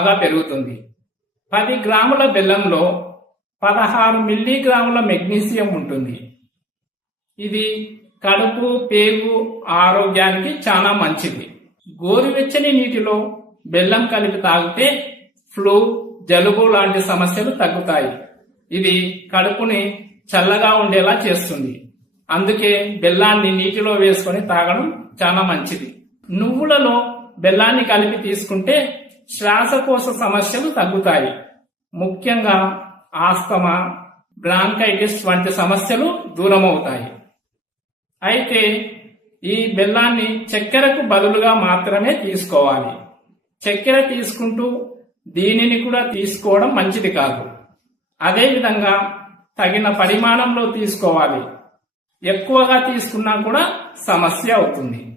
బాగా పెరుగుతుంది. 10 గ్రాముల బెల్లంలో 16 మిల్లీగ్రాముల మెగ్నీషియం ఉంటుంది. ఇది కడుపు, పేగు ఆరోగ్యానికి చాలా మంచిది. గోరువెచ్చని నీటిలో బెల్లం కలిపి తాగితే ఫ్లూ, జలుబు లాంటి సమస్యలు తగ్గుతాయి. ఇది కడుపుని చల్లగా ఉండేలా చేస్తుంది. అందుకే బెల్లాన్ని నీటిలో వేసుకొని తాగడం చాలా మంచిది. నువ్వులలో బెల్లాన్ని కలిపి తీసుకుంటే శ్వాసకోశ సమస్యలు తగ్గుతాయి. ముఖ్యంగా ఆస్తమా, బ్రాంకైటిస్ వంటి సమస్యలు దూరమవుతాయి. అయితే ఈ బెల్లాన్ని చక్కెరకు బదులుగా మాత్రమే తీసుకోవాలి. చక్కెర తీసుకుంటూ దీనిని కూడా తీసుకోవడం మంచిది కాదు. అదేవిధంగా తగిన పరిమాణంలో తీసుకోవాలి. ఎక్కువగా తీసుకున్నా కూడా సమస్య అవుతుంది.